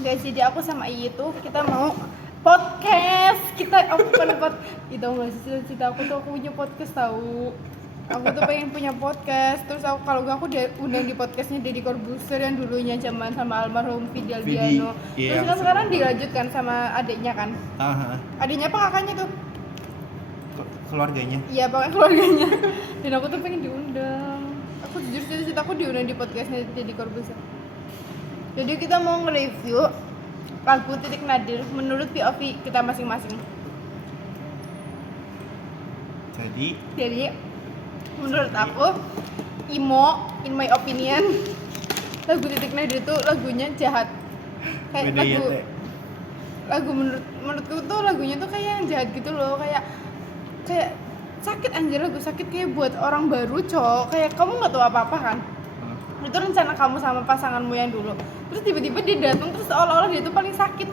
Guys, jadi aku sama Iyi tuh kita mau podcast. Kita open itu nggak sih cita-cita aku tuh aku punya podcast tahu. Aku tuh pengen punya podcast. Terus aku kalau gak aku undang di podcastnya Deddy Corbuzier yang dulunya zaman sama almarhum Fidel Diano. Iya, Terus kan sekarang dilanjutkan sama adiknya kan. Adiknya apa kakaknya tuh? Keluarganya. Iya, pokoknya keluarganya. Dan aku tuh pengen diundang. Aku jujur cita-cita aku diundang di podcastnya Deddy Corbuzier. Jadi kita mau nge-review lagu Titik Nadir menurut POV kita masing-masing. Jadi menurut aku, emo, in my opinion, lagu Titik Nadir itu lagunya jahat. Kayak lagu menurutku tuh lagunya tuh kayak yang jahat gitu loh, kayak sakit anjir, lagu sakit kayak buat orang baru, cowok. Kayak kamu nggak tahu apa-apa kan? Itu rencana kamu sama pasanganmu yang dulu. Terus tiba-tiba dia datang terus seolah-olah dia tuh paling sakit.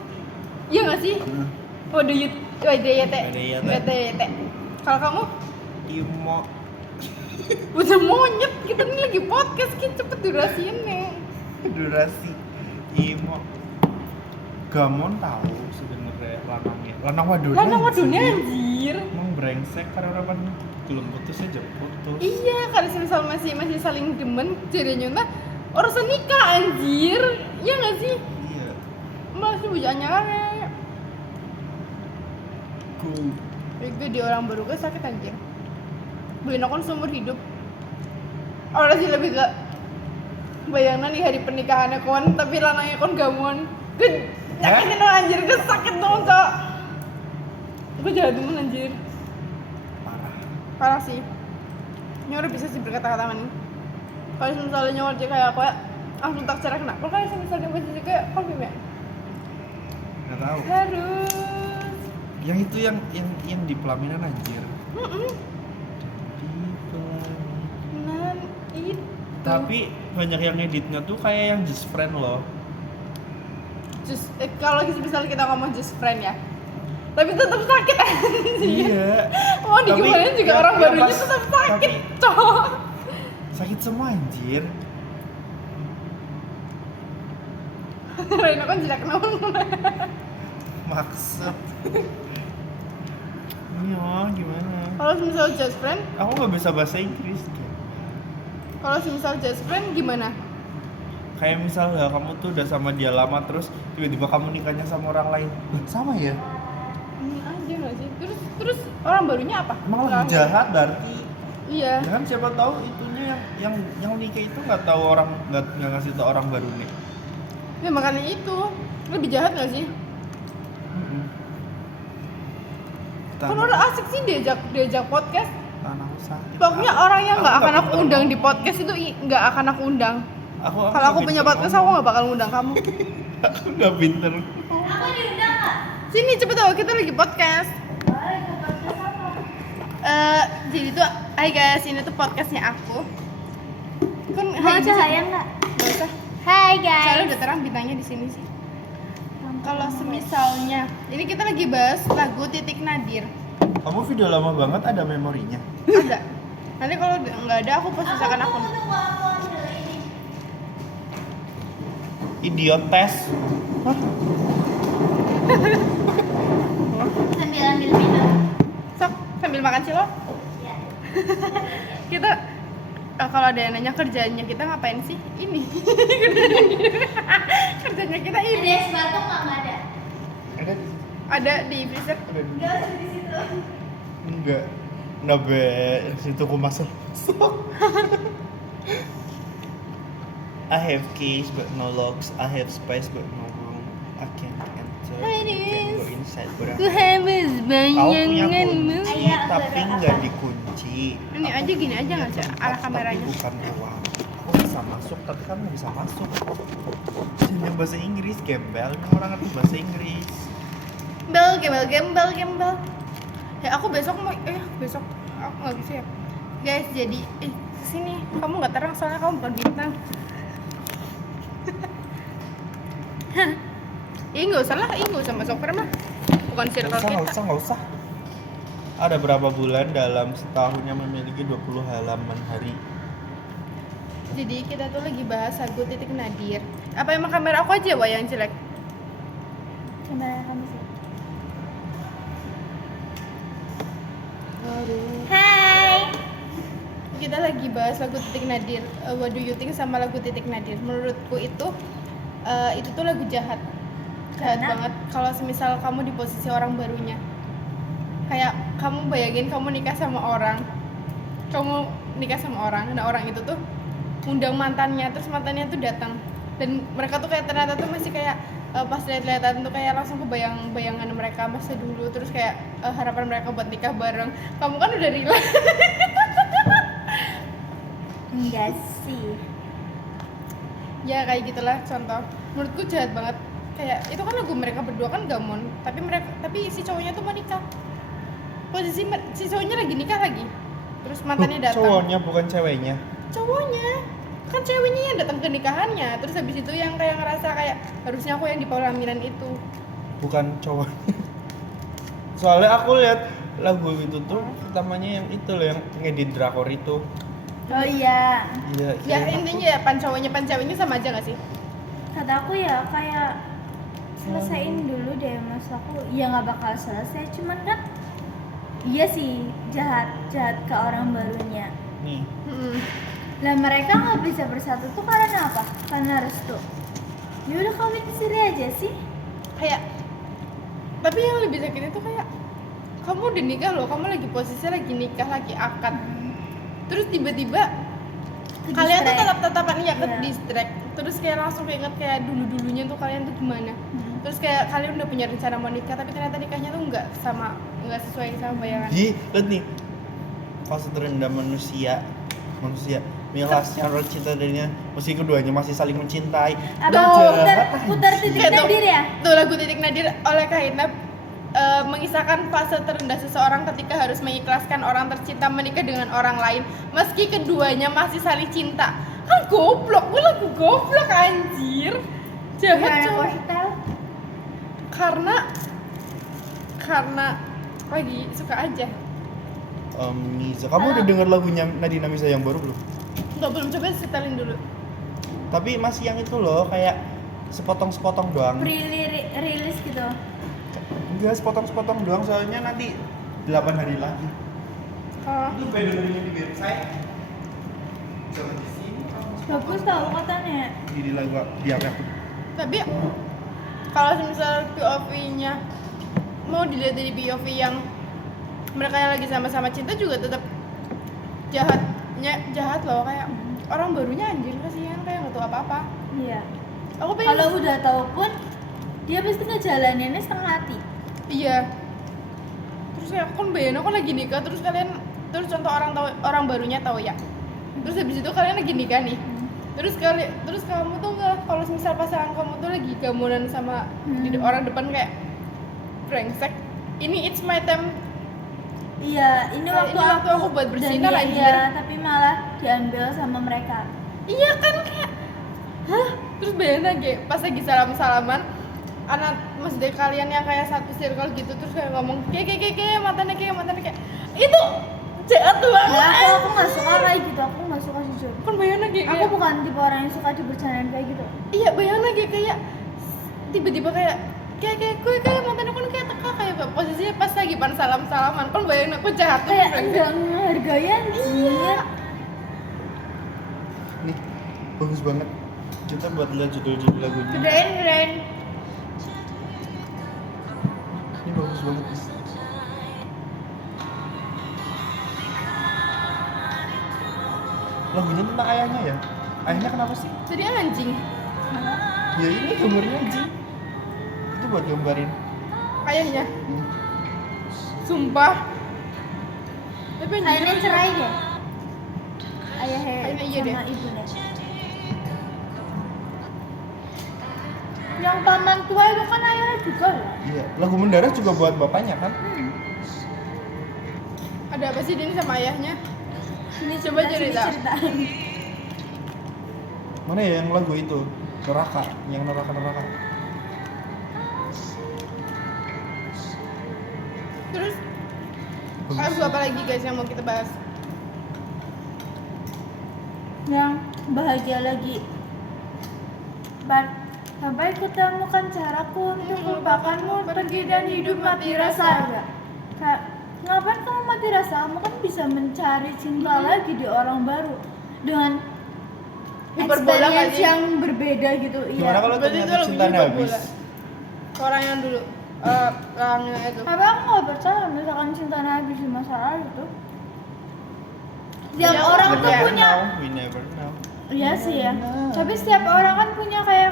Iya nggak sih? WDYT. Kalau kamu? Imo. Udah monyet, kita nih lagi podcast, kita cepet durasinya. Durasi. Imo. Gamon tahu sebenarnya lanangnya. Lanang waduhnya anjir. Emang brengsek karena kan belum putus aja putus. Iya, kalau misal masih saling demen, jadinya nyata urusan nikah anjir. Iya nggak sih? Iya. Masih bujannya kan ya. Cool. Itu di orang baru kan sakit anjir. Beliin aku seumur hidup. Orang sih lebih ke bayangin nih hari pernikahannya kon, tapi lanangnya kon gamon. Gue nyakitin dong anjir, gue sakit dong cok. Gue jahat temen anjir. Parah sih. Nyor bisa sih berkata-kata manis. Kalau misalnya nyor kayak aku ya, langsung tak cerah kena. Kalau kalian misalnya posisi kayak kolbim ya? Nggak tahu. Harus. Yang itu yang di pelaminan anjir. Di pelaminan itu. Tapi banyak yang editnya tuh kayak yang just friend loh. Kalau misalnya kita ngomong just friend ya. Tapi tetap sakit anjir. Iya. Mau digimana juga orang barunya tetap sakit, cowok. Sakit semua anjir. Rena kan tidak kenal. Maksud. Iya, gimana? Kalau misal just friend, Aku nggak bisa bahasa Inggris. kalau misal just friend gimana? Kayak misal ya, kamu tuh udah sama dia lama terus tiba-tiba kamu nikahnya sama orang lain. Sama ya? Aja nggak sih? Terus orang barunya apa? Emang lebih jahat berarti. Iya. Ya kan siapa tahu itunya yang nikah itu nggak tahu orang nggak ngasih tahu orang baru nih. Ya makanya itu lebih jahat nggak sih? Kan udah asik sih diajak podcast. Tanah sakit. Pokoknya orang yang nggak akan aku undang di podcast itu nggak akan aku undang. Kalau aku punya podcast aku nggak bakal undang kamu. Aku nggak pinter. Aku diundang nggak? Sini cepet tau kita lagi podcast. Jadi tuh, hai guys, ini tuh podcastnya aku. Kan Mau cahaya nggak? Nggak usah. Hai Soalnya guys. udah terang bintangnya di sini sih. Kalau semisalnya, ini kita lagi bahas lagu Titik Nadir. Kamu video lama banget ada memorinya? Ada. Nanti kalau nggak ada aku post misalkan akun. Idiot tes. Sambil ambil minum. Sok sambil makan cilok. Ya. Kita kalau ada yang nanya kerjanya kita ngapain sih? Ini. Kerjanya kita Ada ini. es batu nggak ada? Ada Ada di freezer. Nggak ada di situ. Enggak. Nabe situ aku masak. I have keys but no locks. I have space but no room. I can't enter. Can't go inside. But Ku habis Aku punya bayanganmu. kunci Ayah, aku tapi ada nggak apa? dikunci. Ini aja gini aja nggak sih arah kameranya? Tapi bukan ruang. Aku bisa masuk tapi kan nggak bisa masuk. Jangan bahasa Inggris, gembel. Ini orang ngerti bahasa Inggris. Gembel. Ya aku besok aku nggak bisa ya. Guys, jadi kesini. Kamu nggak terang soalnya kamu bukan bintang. Nggak usah masuk frame lah. Bukan circle kita. Nggak usah. Ada berapa bulan dalam setahunnya memiliki 20 halaman hari? Jadi kita tuh lagi bahas lagu Titik Nadir. Apa emang kamera aku aja Wak yang jelek? Gimana kamu sih? Hai. Kita lagi bahas lagu Titik Nadir. What do you think sama lagu Titik Nadir? Menurutku itu tuh lagu jahat. Jahat Karena? banget. Kalau semisal kamu di posisi orang barunya, kayak kamu bayangin kamu nikah sama orang, nah orang itu tuh undang mantannya, terus mantannya tuh datang, dan mereka tuh kayak ternyata tuh masih kayak pas lihat-lihatan tuh kayak langsung kebayang bayangan mereka masa dulu, terus kayak harapan mereka buat nikah bareng. Kamu kan udah rela. Enggak sih. Ya kayak gitulah contoh. Menurutku jahat banget. Kayak itu kan lagu mereka berdua kan gamon, tapi si cowoknya tuh mau nikah. Posisi si cowoknya lagi nikah lagi. Terus mantannya datang. Cowoknya bukan ceweknya. Cowoknya. Kan ceweknya yang datang ke nikahannya. Terus habis itu yang kayak ngerasa kayak harusnya aku yang di pelaminan itu. Bukan cowoknya. Soalnya aku lihat lagu itu tuh pertamanya yang itu loh, yang ngedit drakor itu. Oh iya. Iya. Ya kayak intinya ya pan ceweknya sama aja gak sih? Kata aku ya kayak selesain dulu deh, mas aku ya nggak bakal selesai, cuman kan iya sih jahat ke orang barunya. Nih. Lah mereka nggak bisa bersatu tuh karena apa? Karena restu. Ya udah kawin sendiri aja sih. Kayak tapi yang lebih sakit itu kayak kamu udah nikah loh, kamu lagi posisi lagi nikah, lagi akad. Terus tiba-tiba kalian tuh tetap-tetapan ya ke distract. Terus kayak langsung keinget kayak dulu-dulunya tuh kalian tuh gimana. Terus kayak kalian udah punya rencana mau nikah, tapi ternyata nikahnya tuh nggak sesuai sama bayangan. Lihat nih. Fase terendah manusia. Milas yang cinta darinya, meski keduanya masih saling mencintai. Putar Titik Kayak tuh, Nadir ya? Tuh lagu Titik Nadir oleh Kainab mengisahkan fase terendah seseorang ketika harus mengikhlaskan orang tercinta menikah dengan orang lain meski keduanya masih saling cinta. Kan goblok, gue lagu goblok anjir. Jahat cowok. Karena lagi suka aja. Nisa, kamu udah denger lagunya Nadina Misa yang baru belum? Enggak, belum, coba setelin dulu. Tapi masih yang itu loh, kayak sepotong-sepotong doang. Rilis gitu. Enggak, sepotong-sepotong doang, soalnya nanti 8 hari lagi. Ini dengerin di website. Jangan di sini. Bagus tau katanya. Di lagu di apa? Tapi kalau misal POV-nya mau dilihat dari POV yang mereka yang lagi sama-sama cinta juga tetap jahat loh, kayak orang barunya anjir, kasihan kayak nggak tahu apa-apa. Iya. Aku pengen Kalau udah tahu pun dia pasti ngejalaninnya setengah hati. iya. Terus kayak aku kan bayangin aku lagi nikah, terus contoh orang barunya tahu ya. Terus habis itu kalian lagi nikah nih. Terus kamu tuh nggak, kalau misal pasangan kamu tuh lagi gamunan sama di orang depan kayak brengsek. Ini it's my time. Iya, ini waktu aku buat bersinar dan anjir. iya, tapi malah diambil sama mereka. Iya kan kayak terus bayangin lagi pas lagi salam-salaman anak maksudnya kalian yang kayak satu circle gitu, terus kayak ngomong kayak mantannya kayak itu jahat banget. Ya, aku nggak suka kayak gitu, aku nggak suka jujur. Kan bayangin lagi Aku bukan tipe orang yang suka dibercandain kayak gitu. iya, bayangin lagi kayak tiba-tiba kayak mantan aku kayak teka kayak posisinya pas lagi pan salam-salaman, kan bayangin aku jahat tuh Kayak enggak menghargai anjir. Nih, bagus banget. Kita buat lihat judul-judul lagunya. Keren. Ini bagus banget. Lagunya tentang ayahnya ya? Ayahnya kenapa sih? jadi anjing Ya ini gambarnya anjing. Itu buat gambarin. ayahnya. Sumpah. Tapi Kayaknya cerai deh. Kayaknya iya sama deh. ibu deh. Yang paman tua itu kan ayahnya juga loh. Iya, lagu Mendarat juga buat bapaknya kan? Ada apa sih Din sama ayahnya? Sini Coba cerita. Mana ya yang lagu itu? Neraka, yang neraka. Terus lagu apa lagi guys yang mau kita bahas? Yang bahagia lagi. Sampai kutemukan caraku untuk lupakanmu, pergi dan hidup mati rasa. Ngapain kamu mati rasa? Kamu kan bisa mencari cinta lagi di orang baru dengan Hiperbola nggak experience sih? yang berbeda gitu. Gimana Iya. kalau Berarti ternyata itu lebih cintanya hiperbola. habis? Orang yang dulu orang yang itu. Tapi aku nggak percaya misalkan cintanya habis di masa lalu tuh. Setiap Iya, orang aku tuh percaya. punya, We never know. iya sih ya. Tapi setiap orang kan punya kayak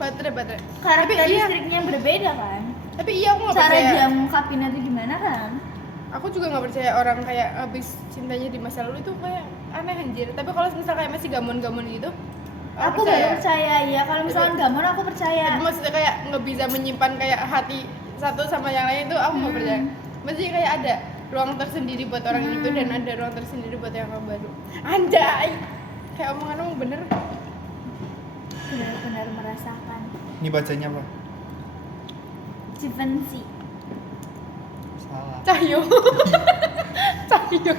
Baterai. karakteristiknya yang berbeda kan. Tapi iya aku nggak Cara percaya. dia mengungkapinnya tuh gimana kan? Aku juga nggak percaya orang kayak habis cintanya di masa lalu itu kayak aneh anjir. Tapi kalau misal kayak masih gamon-gamon gitu, Aku baru percaya ya. Kalau misalkan gamon aku percaya. Tapi maksudnya kayak nggak bisa menyimpan kayak hati satu sama yang lain itu aku nggak percaya. Mesti kayak ada ruang tersendiri buat orang itu dan ada ruang tersendiri buat yang baru. Anjay, kayak omonganmu bener. Benar-benar merasakan. Ini bacanya apa? Givenchy. Salah. Cahyo. Cahyo.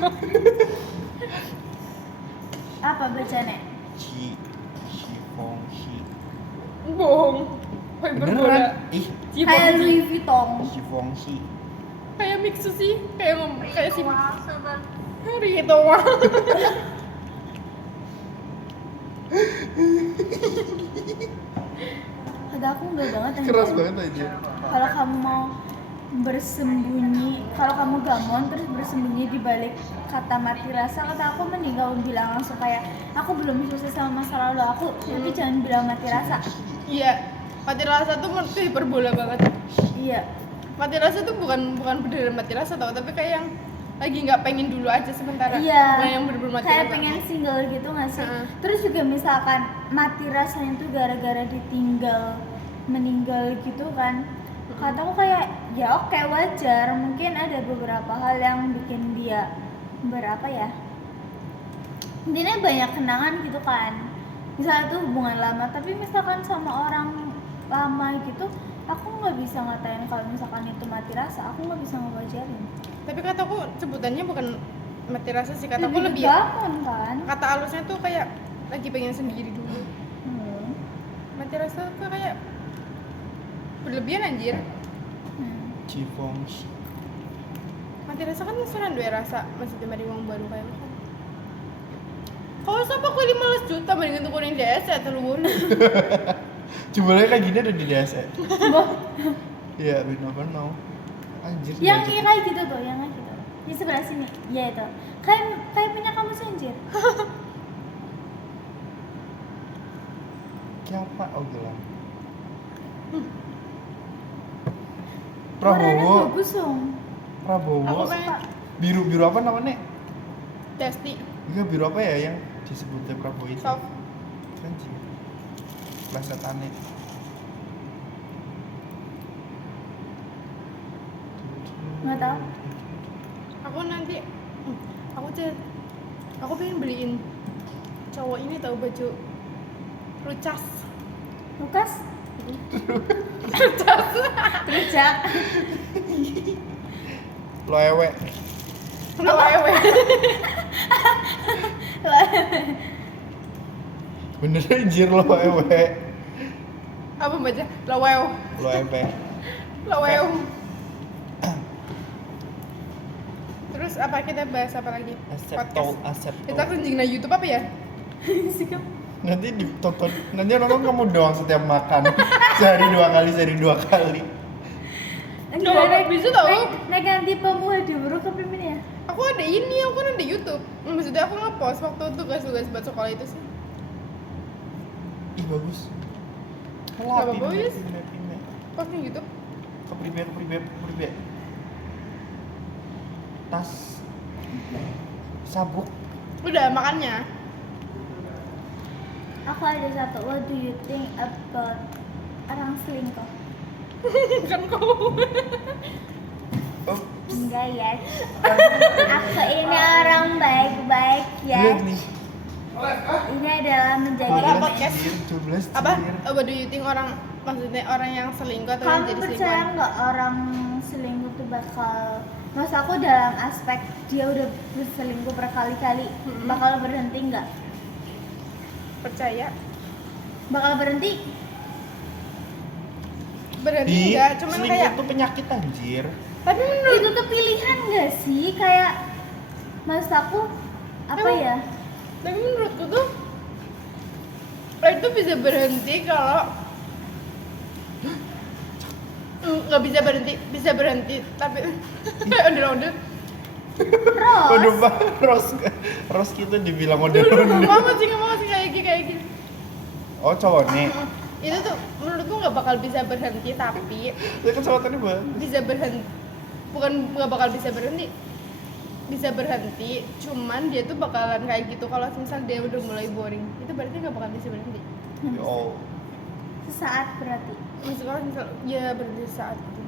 Apa bacanya? Givenchy. Bohong. Kayak berbola. Beneran? Ih, Kayak Louis Vuitton. Givenchy. Kayak mixu sih, kayak kayak si Rito mah. Kata aku enggak banget anjir. Keras banget aja. Kalau kamu mau bersembunyi, kalau kamu gamon terus bersembunyi di balik kata mati rasa, kata aku mending kamu bilang langsung kayak aku belum selesai sama masa lalu aku, tapi jangan bilang mati rasa. Iya, mati rasa tuh menurutku hiperbola banget. Iya. Mati rasa tuh bukan beneran mati rasa tau, tapi kayak yang lagi nggak pengen dulu aja sementara. Iya. Bukan yang bener-bener mati Kayak rasa. pengen single gitu nggak sih? Heeh. Terus juga misalkan mati rasanya tuh gara-gara ditinggal, meninggal gitu kan? Kataku kayak ya oke wajar. Mungkin ada beberapa hal yang bikin dia berapa ya? Intinya banyak kenangan gitu kan. Misalnya tuh hubungan lama, tapi misalkan sama orang lama gitu, aku nggak bisa ngatain kalau misalkan itu mati rasa. Aku nggak bisa ngewajarin. Tapi kataku sebutannya bukan mati rasa sih, kataku Lebih lebih bangun kan? kata halusnya tuh kayak lagi pengen sendiri dulu. Hmm. Mati rasa tuh kayak berlebihan anjir. Givenchy. Mati rasa kan suran dua rasa, maksudnya mari uang baru kayak kan. Kalau siapa aku 15 juta mendingan tuh kuning DS ya terlalu. Jumlahnya kayak gini ada di DSE. Wah, Iya, we never know. Anjir. yang budget. kayak gitu tuh, yang kayak gitu. Di sebelah sini, ya itu. Kayak punya kamu sih anjir. Siapa? Oh, gelang. Warnanya Prabowo. bagus dong. Prabowo. Aku pengen Biru apa namanya? Desti Iya, biru apa ya yang disebutnya Prabowo itu? soft. Anjir. Pleset aneh. Nggak tahu. Aku nanti aku pengen beliin cowok ini tahu baju Rucas. Lukas? Rujak. Lo ewe. Lewe. Bener anjir lo ewe. Apa baca? Lewew. Lo ewe. Lewew. Terus apa kita bahas apa lagi? Aseptol, aseptol. Kita kunjung na YouTube apa ya? Nanti ditonton, nanti nonton kamu doang setiap makan. Sehari 2 kali. Nggak bisa tau. Naik ganti pemuda di buruk kepimpin ya? Aku ada ini, aku kan ada YouTube. Maksudnya aku nge-post waktu tugas-tugas buat sekolah itu sih. Ih, bagus. Nggak apa-apa, Wis. Pindah. Post di YouTube. Ke pribet. Tas. Sabuk. Udah makannya. Aku ada satu. What do you think about orang selingkuh? Kan kau. Oh, Enggak ya. Aku ini orang baik-baik ya. lihat nih. Ini adalah menjadi Orang 12 podcast. jir, 12 Apa? jir. What do you think orang, maksudnya orang yang selingkuh atau yang Kamu jadi percaya selingkuhan? nggak orang selingkuh tuh bakal, mas aku dalam aspek dia udah berselingkuh berkali-kali, bakal berhenti nggak? Percaya? Bakal berhenti? berhenti enggak, cuman selingkuh kayak itu penyakit anjir. tapi menurut Itu tuh pilihan nggak sih? Kayak maksud aku apa Emang- ya? tapi menurutku tuh lo itu bisa berhenti kalau nggak bisa berhenti tapi ondel-ondel Waduh, Ros, Pak. Ros kita dibilang dulu ondel-ondel. nggak mau sih kayak gini Oh, cowok nih. itu tuh menurutku nggak bakal bisa berhenti tapi Ya kan sama tadi, Mbak. bisa berhenti bukan nggak bakal bisa berhenti cuman dia tuh bakalan kayak gitu kalau misal dia udah mulai boring itu berarti nggak bakal bisa berhenti Oh. sesaat berarti. maksud kalau misal ya berhenti saat itu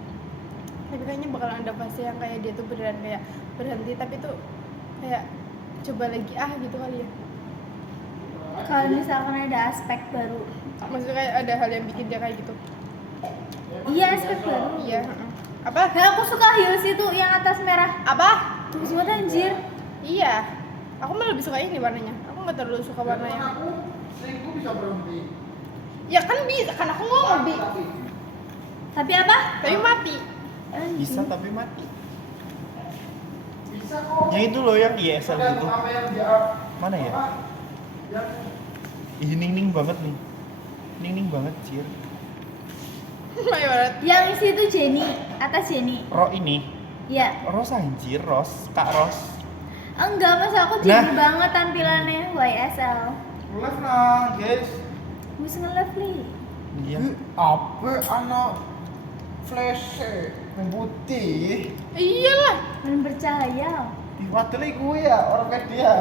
tapi kayaknya bakalan ada fase yang kayak dia tuh beneran kayak berhenti tapi tuh kayak coba lagi gitu kali ya Kalau misalkan ada aspek baru, maksudnya kayak ada hal yang bikin dia kayak gitu iya aspek baru. iya apa Nah, aku suka heels itu yang atas merah. apa Bagus banget anjir. iya aku malah lebih suka ini warnanya aku nggak terlalu suka warna yang Selingkuh bisa berhenti. ya kan bisa kan aku ngomong bi Tapi apa? tapi mati Bisa tapi mati. Bisa kok. Yang itu loh yang ISL gitu. Mana ya? Ih, ning banget nih. Ning banget, Cir. Ayo banget Yang isi itu Jenny, atas Jenny. Ro ini. Iya. Ros anjir, Ros. Kak Ros. Enggak, masa aku Jenny banget tampilannya YSL. Live nah, guys. Who's nge-lovely? Iya. Apa anak flash yang putih? iyalah Belum percaya. Diwateli gue ya orang kayak dia.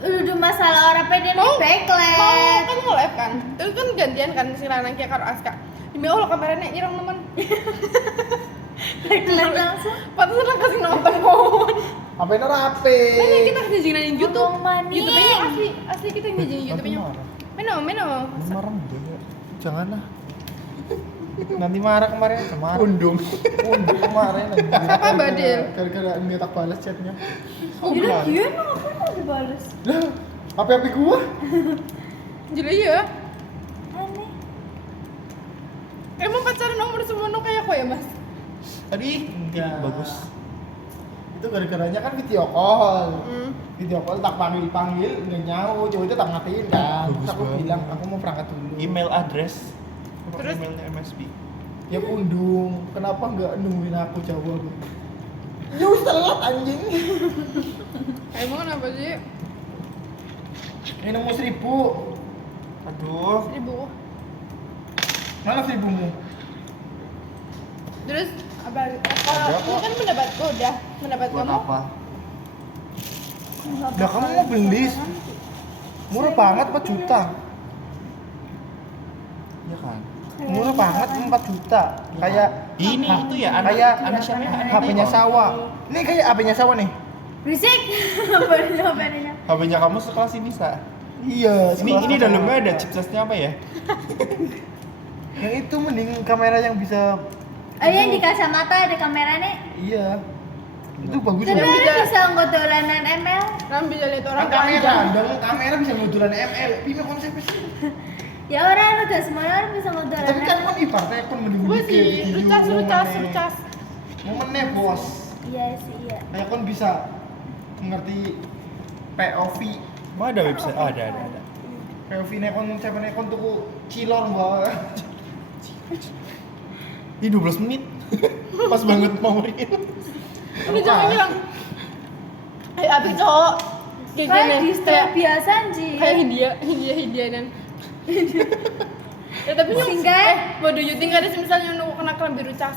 Udah masalah orang pede nih mau backlight. kan nge-live kan terus kan gantian kan si Lanang kayak karo Aska demi Allah kameranya irang temen Backlight langsung. pantesan lah kasih nonton pohon Apa ini rapi? mana kita jajanin YouTube Ngomong maning. YouTube-nya asli kita jajanin YouTube-nya meno Marah enggak? Jangan lah. Nanti marah kemarin marah. Undung kemarin anjir. Apa, Badil? Gara-gara ngetak balas chatnya. Gila dia emang apa mau dibales? Lah, apa gua? jadi ya Aneh. emang pacaran nomor semono kayak kok ya mas Tadi Enggak. bagus. Itu gara-garanya kan video call. hmm. Video call tak panggil nggak nyaut, cowok itu tak ngatiin kan. Bagus Terus aku banget. bilang aku mau berangkat dulu. Email address. Terus? Emailnya MSB. Ya undung, kenapa nggak nungguin aku jawab? Lu telat anjing. emang kenapa sih Ini nemu 1000. Aduh. 1000 Mana 1000-mu? terus apa Ada ini kok. kan pendapatku udah pendapat Buat kamu apa? Lah kamu mau beli? Murah banget 4 juta. Iya kan? Murah banget 4 juta. Kayak Ini itu ya anak kayak anak siapa ya? Anak HP-nya Neo. Sawa. Ini kayak HP-nya Sawa nih. Berisik. Apa-apa. HP-nya kamu sekelas ini, Sa. Iya, Ini sekelas dalamnya Sawa. ada chipsetnya apa ya? Yang itu mending kamera yang bisa Oh iya di kacamata ada kameranya. iya. Itu bagus Tapi ya. bisa- bisa ngodolanan ML. kan bisa lihat orang Kan kamera, telanjang. dong kamera bisa ngudulan ML. Pino konsepnya sih. Ya orang udah semua orang bisa ngodolanan. Tapi kan kon ibaratnya kon mending gue bikin sih video, rucas momennya bos. Iya sih iya. Kayak kon bisa ngerti POV. Mau ada website? Oh, ada. POV nekon siapa nekon tuku cilor mbak. Ini 12 menit. Pas banget mau main. ini jangan bilang abis cowok kayak Kayak gini di kayak biasa anjir. kayak Hindianan ya tapi nyung Singgah. what do you think ada misalnya nunggu kena kelambi rucas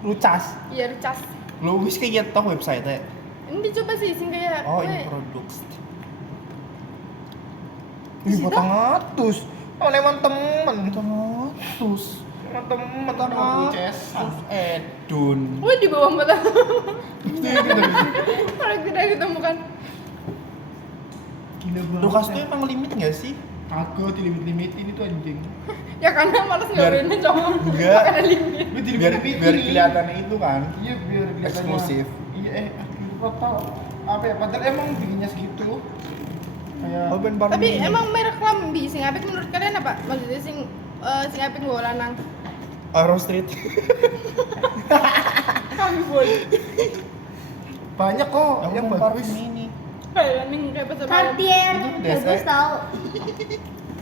Lucas. iya rucas Lo wis kayak tau website-nya. ini dicoba sih sehingga ya Oh, gue- ini produk. Ini potong atus. Oh lemon temen. Terus Temen Terus Edun. gue di bawah mata kalau tidak ditemukan Gila banget. Lukas tuh emang limit gak sih? Kagak dilimit-limitin itu anjing. ya karena malas nyobainnya cowok Enggak. makanya limit Lu Biar dilimitin. kelihatannya itu kan. Iya biar kelihatannya Eksklusif. Iya lupa tau apa ya padahal emang bikinnya segitu. Kayak Oh, ben tapi emang merek kelambi sing apik menurut kalian apa maksudnya sing apik gue lanang Aro Street. Banyak kok yang bagus. Ini. Kayak kayak pas Cartier Itu bagus biasa. tau.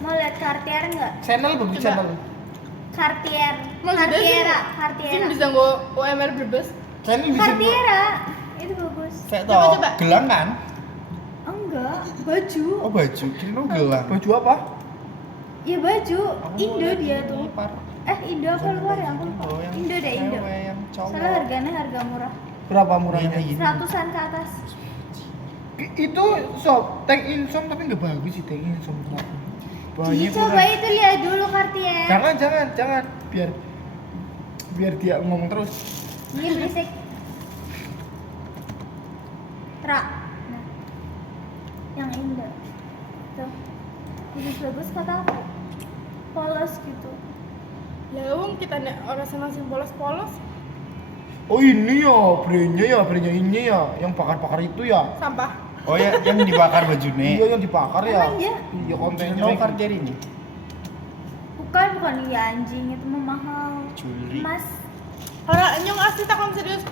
Mau lihat Cartier nggak? Channel bagus Coba. channel. Cartier, Maksudnya sih, Cartiera, Sing Cartiera, bisa nggak UMR Brebes? Channel bisa. Cartiera, itu bagus. Saya Coba, tahu. coba. Gelang kan? Enggak, baju. Oh baju, kira lo gelang. Baju apa? Ya baju, Aku Indo lihat dia ini, tuh. Par. Indo apa luar ya? Aku lupa. Oh, yang Indo deh, Indo. cewek, yang cowok. Soalnya harganya harga murah, Berapa Yang murahnya? kayak gini. seratusan ke atas. Itu shop Tank Insom tapi nggak bagus sih Tank Insom. Ih, coba itu lihat dulu Cartier. Jangan. Biar dia ngomong terus. Ini berisik. Tra. Nah. Yang Indo. Tuh. Bagus kata aku. Polos gitu. Lawang kita nek orang senang sing polos-polos, Oh ini ya, brandnya ini ya, yang bakar-bakar itu ya. sampah. Oh ya, yang dibakar bajunya. Iya yang dibakar ya. Emang iya? Iya kontennya. Lo Cartier ini. Bukan iya anjing, itu mah mahal. Jewelry. Mas, Orang nyong asli takon serius.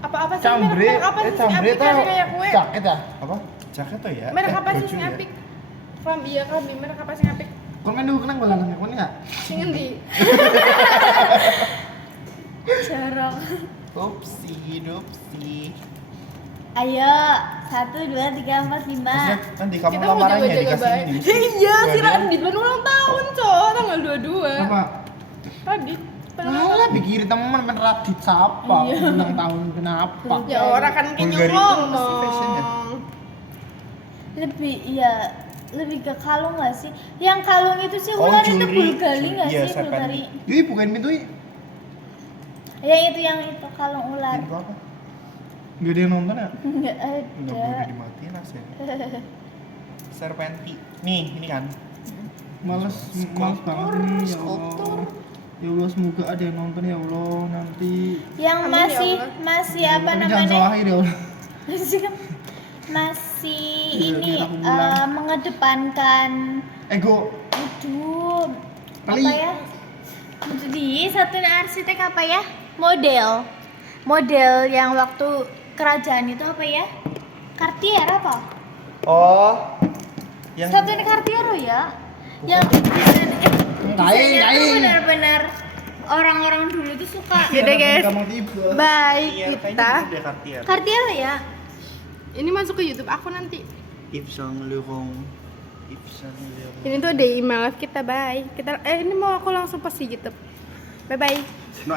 Apa-apa sih? Cambre, Merek apa sih sing cambre apik tuh kayak kue? jaket ya. Apa? Jaket tuh ya? Merek apa sih baju sing ya? apik? Klambi, merek apa sing apik? Kon kan dulu kenang balangan kon ya. Sing endi? jorok. Dupsi. Ayo, 1, 2, 3, 4, 5. Terus nanti kamu Kita mau lamarannya jaga-jaga dikasih baik. ini. Iya, Dua kirain dia. di bulan ulang tahun, Cok. Tanggal 22. Apa? Tadi. Malah pikir temen radit siapa? Ulang tahun kenapa? Ya orang kan kayaknya Bulgari itu ngomong. pasti fashionnya. Lebih ke kalung nggak sih? Yang kalung itu sih Oh, ular itu jewelry. Bulgari nggak Iya, sih? serpent. Bulgari. Ih bukan itu. Yang itu kalung ular. Itu apa? Gak ada yang nonton ya? Nggak Nggak boleh ada. dimatiin asnya. Serpenti. Nih, ini kan. Males banget nih ya Allah. Ya Allah semoga ada yang nonton ya Allah nanti. Yang Amin ya masih Allah. masih apa Tapi jangan namanya? salah ya Allah. Masih Iya, ini biar aku pulang. mengedepankan Ego. aduh Kali. apa ya? Jadi satu arsitek apa ya? Model yang waktu kerajaan itu apa ya? Cartier apa? Oh. Yang Satu ini Cartier loh ya. Yang desainnya tuh benar-benar orang-orang dulu tuh suka. Yaudah guys, Kamu tiba. bye Iya, kita. kayaknya udah Cartier. Cartier loh ya. Ini masuk ke YouTube aku nanti. Yves Saint Laurent. Ini tuh ada email kita, bye. Ini mau aku langsung post di YouTube. Bye bye.